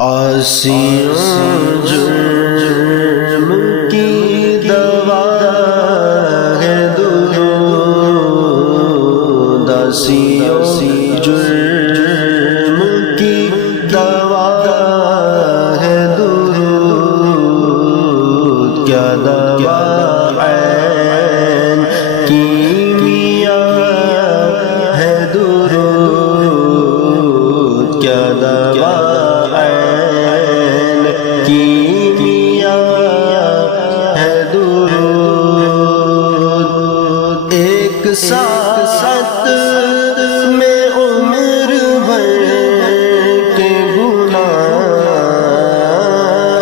عاصیوں جرم کی دوا ہے درود، عاصیوں جرم کی دوا ہے درود، کیا دوا عین کیمیا ہے درود، کیا دوا عین کیمیا ہے درود، ایک ساعت میں عمر بھر کے گناہ،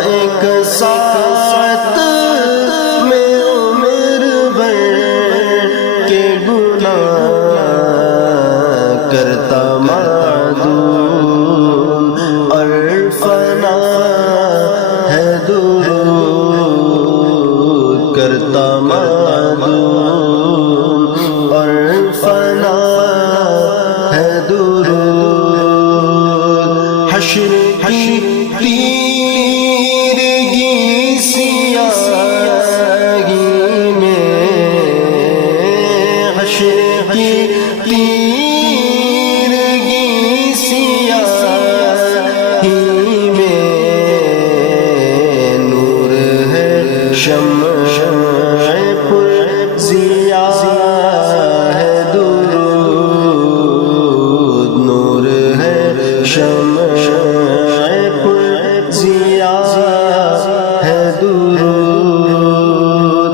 ایک ساعت میں عمر بھر کے گناہ کرتا معدوم اور فنا ہے درود، کرتا معدوم اور فنا ہے درود، حشر کی تیرگی سیاہی میں، حشر کی تیرگی سیاہی میں، نور ہے شمع پر ضیا ہے درود، نور ہے شمع پر ضیا ہے درود،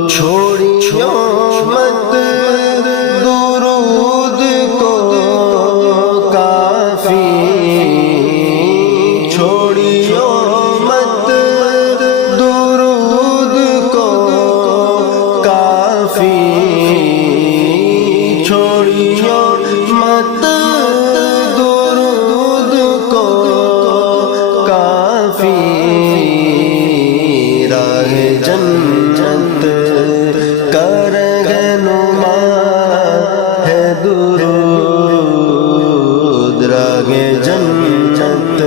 چھوڑیو مت درود کو کافی، چھوڑیو مت درود کو کافی، چھوڑیو مت درود کو کافی، راہ جنت کا رہنما ہے درود، راہ جنت